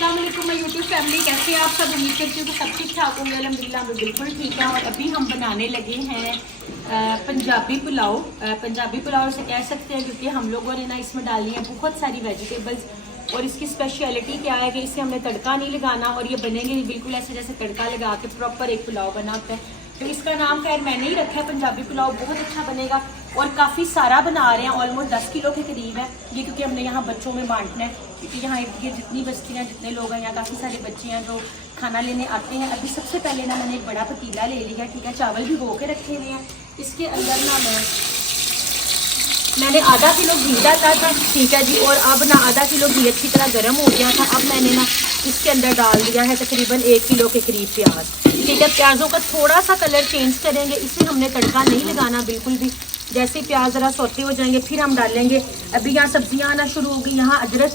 अस्सलाम वालेकुम मैं यूट्यूब फैमिली, कैसे हैं आप सब। उम्मीद करती हूँ कि सब ठीक ठाक होंगे। अल्हम्दुलिल्लाह हम बिल्कुल ठीक हैं। और अभी हम बनाने लगे हैं पंजाबी पुलाव। पंजाबी पुलाव से कह सकते हैं क्योंकि हम लोगों ने ना इसमें डाली है बहुत सारी वेजिटेबल्स। और इसकी स्पेशलिटी क्या है कि इसे हमने तड़का नहीं लगाना और ये बनेंगे बिल्कुल ऐसे जैसे तड़का लगा के प्रॉपर एक पुलाव बनाते हैं। तो इसका नाम खैर मैंने ही रखा है पंजाबी पुलाव। बहुत अच्छा बनेगा और काफ़ी सारा बना रहे हैं, ऑलमोस्ट 10 किलो के करीब है ये, क्योंकि हमने यहाँ बच्चों में बांटना है। क्योंकि यहाँ इर्द गिर्द जितनी बस्तियाँ जितने लोग हैं, यहाँ काफ़ी सारे बच्चे हैं जो खाना लेने आते हैं। अभी सबसे पहले ना मैंने एक बड़ा पतीला ले लिया, ठीक है। चावल भी धो के रखे हुए हैं। इसके अंदर ना मैंने आधा किलो घी डाला था, ठीक है जी। और अब ना आधा किलो घी अच्छी तरह गर्म हो गया था। अब मैंने ना इसके अंदर डाल दिया है तकरीबन 1 किलो के करीब प्याज, ठीक है। प्याज़ों का थोड़ा सा कलर चेंज करेंगे, इसे हमने तड़का नहीं लगाना बिल्कुल भी। जैसे ही प्याज ज़रा सौते हो जाएंगे फिर हम डालेंगे। अभी यहाँ सब्जियाँ आना शुरू हो गई। यहाँ अदरक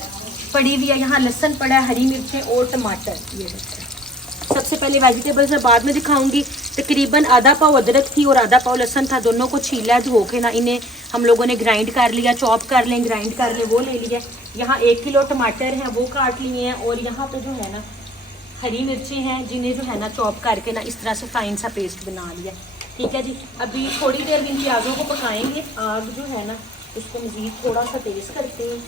पड़ी हुई है, यहाँ लहसुन पड़ा है, हरी मिर्चें और टमाटर। ये सबसे पहले वेजिटेबल्स मैं बाद में दिखाऊंगी। तकरीबन आधा पाव अदरक थी और आधा पाव लहसुन था, दोनों को छीला धो के ना इन्हें हम लोगों ने ग्राइंड कर लिया, चॉप कर लें, ग्राइंड कर लें, वो ले लिया। यहाँ 1 किलो टमाटर हैं वो काट लिए हैं। और यहाँ पे जो है ना हरी मिर्चें हैं जिन्हें जो है ना चॉप करके ना इस तरह से फाइन सा पेस्ट बना लिया, ठीक है जी। अभी थोड़ी देर इन प्याज़ों को पकाएंगे। आग जो है ना उसको मज़ीद थोड़ा सा तेज़ करते हैं।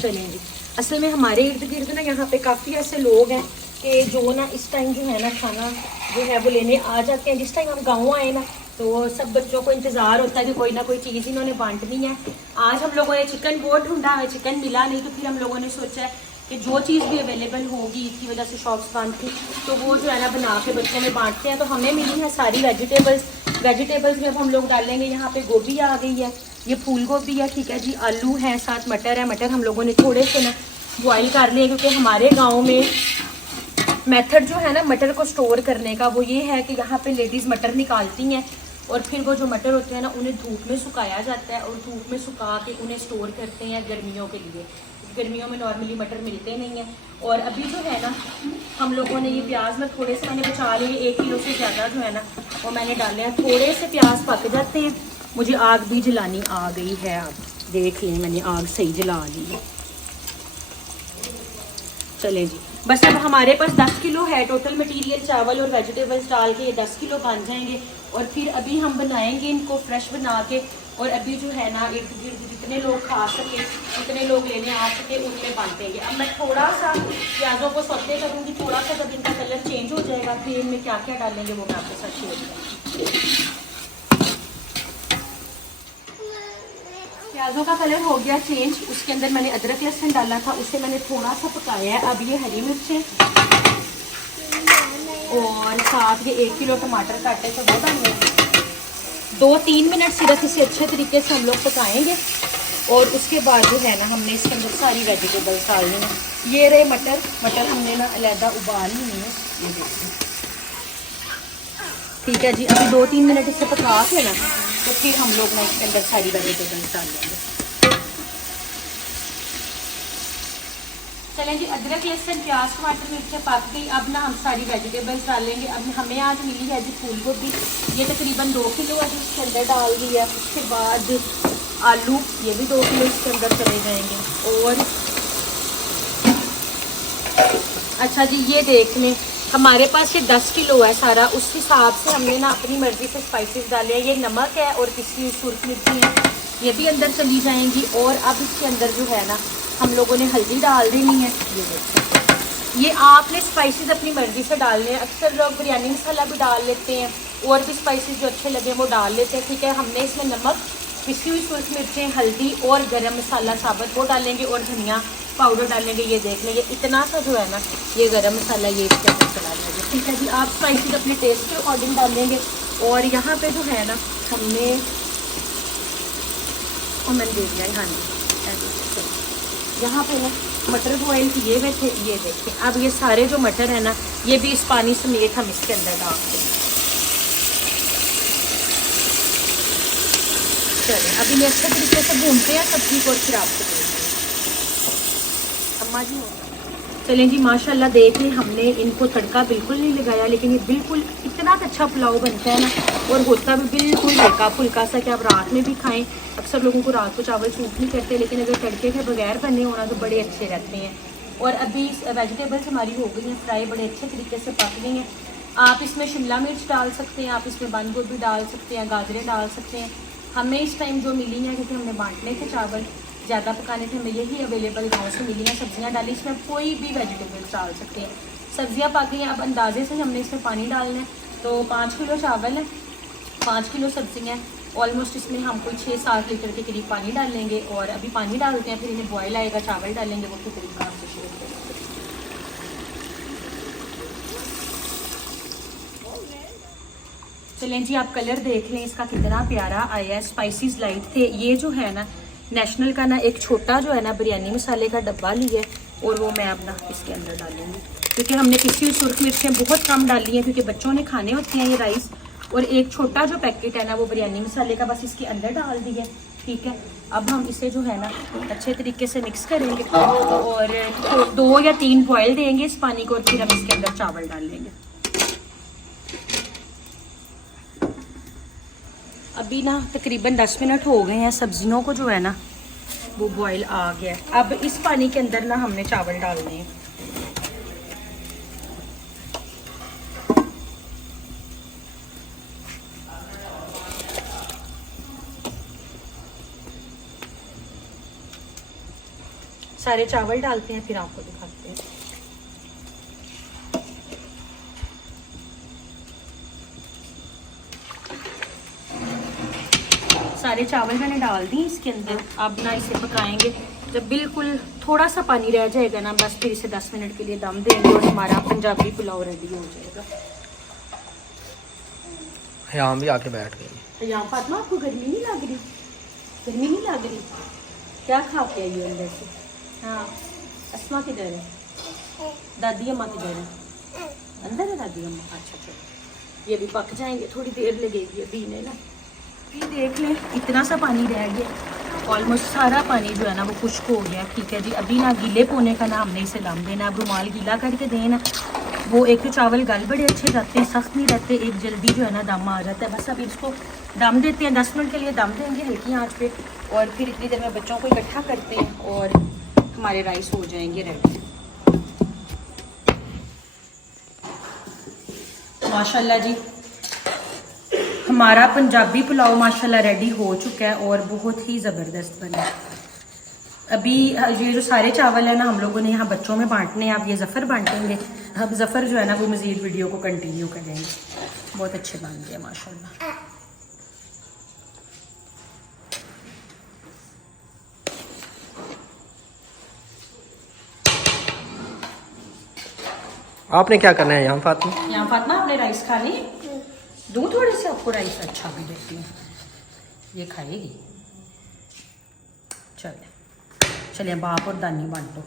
चलें जी। असल में हमारे इर्द गिर्द ना यहाँ पे काफ़ी ऐसे लोग हैं कि जो ना इस टाइम जो है ना खाना जो है वो लेने आ जाते हैं। जिस टाइम हम गाँव आए ना तो सब बच्चों को इंतज़ार होता है कि कोई ना कोई चीज़ इन्होंने बांटनी है। आज हम लोगों ने चिकन बहुत ढूंढा है, चिकन मिला नहीं, तो फिर हम लोगों ने सोचा है कि जो चीज़ भी अवेलेबल होगी, इसकी वजह से शॉप्स बंद थी, तो वो जो है ना बना के बच्चों में बांटते हैं। तो हमें मिली है सारी वेजिटेबल्स में अब हम लोग डालेंगे। यहाँ पे गोभी आ गई है, ये फूल गोभी है, ठीक है जी। आलू है, साथ मटर है। मटर हम लोगों ने थोड़े से ना बॉयल कर लिए क्योंकि हमारे गाँव में मेथड जो है ना मटर को स्टोर करने का वो ये है कि यहाँ पे लेडीज़ मटर निकालती हैं और फिर वो जो मटर होते हैं ना उन्हें धूप में सुखाया जाता है और धूप में सुखा के उन्हें स्टोर करते हैं गर्मियों के लिए। गर्मियों में नॉर्मली मटर मिलते नहीं हैं। और अभी जो है ना हम लोगों ने ये प्याज में थोड़े से मैंने बचा लिए, 1 किलो से ज़्यादा जो है ना वो मैंने डाले हैं। थोड़े से प्याज पक जाते हैं। मुझे आग भी जलानी आ गई है, आप देख लें मैंने आग सही जला ली है। चलें जी, बस अब हमारे पास 10 किलो है टोटल मटेरियल। चावल और वेजिटेबल्स डाल के ये 10 किलो बन जाएंगे। और फिर अभी हम बनाएंगे इनको फ्रेश बना के। और अभी जो है ना इर्द गिर्द जितने लोग खा सके, जितने लोग लेने आ सके उनमें बांटेंगे। अब मैं थोड़ा सा प्याज़ों को सौते करूँगी, थोड़ा सा जब इनका कलर चेंज हो जाएगा फिर इनमें क्या क्या डालेंगे वो मैं आपके साथ शेयर करूँगी। प्याज़ों का कलर हो गया चेंज, उसके अंदर मैंने अदरक लहसुन डाला था, उसे मैंने थोड़ा सा पकाया है। अब ये हरी मिर्चें और साथ ये 1 किलो टमाटर काटे थे वो डालने हैं। 2-3 मिनट सिर्फ इसे अच्छे तरीके से हम लोग पकाएंगे। और उसके बाद जो है ना हमने इसके अंदर सारी वेजिटेबल्स डालनी है। ये रहे मटर हमने ना अलहदा उबाल ली है, ये देखिए, ठीक है जी। अभी 2-3 मिनट इसे पका के ना तो फिर हम लोग ना इसके अंदर सारी वेजिटेबल्स डाल देंगे। चलें जी, अदरक लहसुन प्याज टमाटर मिर्चें पक गई। अब ना हम सारी वेजिटेबल्स डालेंगे। अब हमें आज मिली है जी फूल गोभी, ये तकरीबन 2 किलो है, इसके अंदर डाल दी है। उसके बाद आलू, ये भी 2 किलो इसके अंदर चले जाएंगे। और अच्छा जी, ये देख लें हमारे पास ये 10 किलो है सारा, उस हिसाब से हमने ना अपनी मर्ज़ी से स्पाइसेस डाले हैं। ये नमक है और पिसी सुर्ख मिर्ची है, ये भी अंदर चली जाएंगी। और अब इसके अंदर जो है ना हम लोगों ने हल्दी डाल देनी है। ये देखिए, ये आपने स्पाइसेस अपनी मर्ज़ी से डालने हैं। अक्सर लोग बिरयानी मसाला भी डाल लेते हैं और भी स्पाइसेस जो अच्छे लगे वो डाल लेते हैं, ठीक है। हमने इसमें नमक, पिसी हुई सुर्ख मिर्चें, हल्दी और गरम मसाला साबुत वो डालेंगे और धनिया पाउडर डालेंगे। ये देख लें, ये इतना सा जो है ना ये गरम मसाला ये इसके अंदर चला देंगे, ठीक है जी। आप स्पाइसेस अपने टेस्ट के अकॉर्डिंग डालेंगे। और यहाँ पे जो है ना हमने मैंने देख लिया, हाँ जी, यहाँ पे ना मटर बॉयल किए हुए थे, ये देखिए। अब ये सारे जो मटर है ना ये भी इस पानी समेत हम इसके अंदर डाल देंगे। चलिए अब इन्हें अच्छे तरीके से भूनते हैं सब्जी को और फिर आपको अम्मा जी चलें जी। माशाल्लाह देख लें, हमने इनको तड़का बिल्कुल नहीं लगाया, लेकिन ये बिल्कुल इतना अच्छा पुलाव बनता है ना और होता भी बिल्कुल हल्का फुल्का सा कि आप रात में भी खाएं। अक्सर लोगों को रात को चावल सूट नहीं करते, लेकिन अगर तड़के के बगैर बने होना तो बड़े अच्छे रहते हैं। और अभी वेजिटेबल्स हमारी हो गई हैं फ्राई, बड़े अच्छे तरीके से पक गई हैं। आप इसमें शिमला मिर्च डाल सकते हैं, आप इसमें बंद गोभी डाल सकते हैं, गाजरें डाल सकते हैं। हमें इस टाइम जो मिली हैं, क्योंकि हमने बांटने थे चावल, ज़्यादा पकाने थे, हमें यही अवेलेबल गाँव से मिली हैं। सब्जियाँ डाली, इसमें कोई भी वेजिटेबल्स डाल सकते हैं। सब्जियाँ पक गई हैं, अब अंदाजे से हमने इसमें पानी डालना है। तो 5 किलो चावल है, 5 किलो सब्जी हैं, ऑलमोस्ट इसमें हम कोई 6-7 लीटर के करीब पानी डाल लेंगे। और अभी पानी डालते हैं, फिर इन्हें बॉयल आएगा, चावल डालेंगे, वो फिर तरीका आपसे शेयर करेंगे। चलें जी, आप कलर देख लें इसका कितना प्यारा आया है। स्पाइसेस लाइट थे। ये जो है ना नेशनल का ना एक छोटा जो है ना बिरयानी मसाले का डब्बा लिया है, और वो मैं अब ना इसके अंदर डालूंगी, क्योंकि हमने पिसी हुई सुर्ख मिर्चें बहुत कम डाली हैं, क्योंकि बच्चों ने खाने होते हैं ये राइस। और एक छोटा जो पैकेट है ना वो बिरयानी मसाले का, बस इसके अंदर डाल दिया। ठीक है, अब हम इसे जो है ना अच्छे तरीके से मिक्स करेंगे और 2 या 3 बॉयल देंगे इस पानी को, और फिर हम इसके अंदर चावल डाल लेंगे। अभी ना तकरीबन 10 मिनट हो गए हैं, सब्जियों को जो है ना वो बॉयल आ गया है। अब इस पानी के अंदर ना हमने चावल डालने हैं। सारे चावल डालते हैं, फिर आपको दिखाते हैं। सारे चावल मैंने डाल दिए इसके अंदर। अब ना इसे पकाएंगे, जब बिल्कुल थोड़ा सा पानी रह जाएगा ना, बस फिर इसे 10 मिनट के लिए दम देंगे और हमारा पंजाबी पुलाव रेडी हो जाएगा। यहाँ भी आके बैठ गई। यहाँ फातिमा, आपको गर्मी नहीं लग रही? गर्मी नहीं लग रही? क्या खा के आई हो अंदर से? हाँ, अस्मा किधर है? दादी अम्मा किधर है? अंदर है दादी अम्मा। अच्छा चलो, ये भी पक जाएंगे, थोड़ी देर लगेगी अभी इन्हें ना। ये देख लें इतना सा पानी रह गया, ऑलमोस्ट सारा पानी जो है ना वो खुश्क हो गया। ठीक है जी, अभी ना गीले पोने का ना हमने इसे दम देना। अब रुमाल गीला करके देना, वो एक तो चावल गल बड़े अच्छे जाते हैं, सख्त नहीं रहते, एक जल्दी जो है ना दम आ जाता है। बस अब इसको दम देते हैं, 10 मिनट के लिए दम देंगे हल्की आंच पे, और फिर इतनी देर में बच्चों को इकट्ठा करते हैं और हमारे राइस हो जाएंगे रेडी। माशाल्लाह जी, हमारा पंजाबी पुलाव माशाल्लाह रेडी हो चुका है और बहुत ही ज़बरदस्त बना है। अभी ये जो सारे चावल है ना हम लोगों ने यहाँ बच्चों में बांटने हैं। आप ये ज़फ़र बांटेंगे, अब ज़फ़र जो है ना वो मज़ीद वीडियो को कंटिन्यू करेंगे। बहुत अच्छे बन गए माशाल्लाह। आपने क्या करना है यहाँ फातिमा? यहाँ फातिमा आपने राइस खा ली? दूँ थोड़े से आपको राइस? अच्छा भी देती हूँ, ये खाएगी। चलिए बाप और दानी बांटो।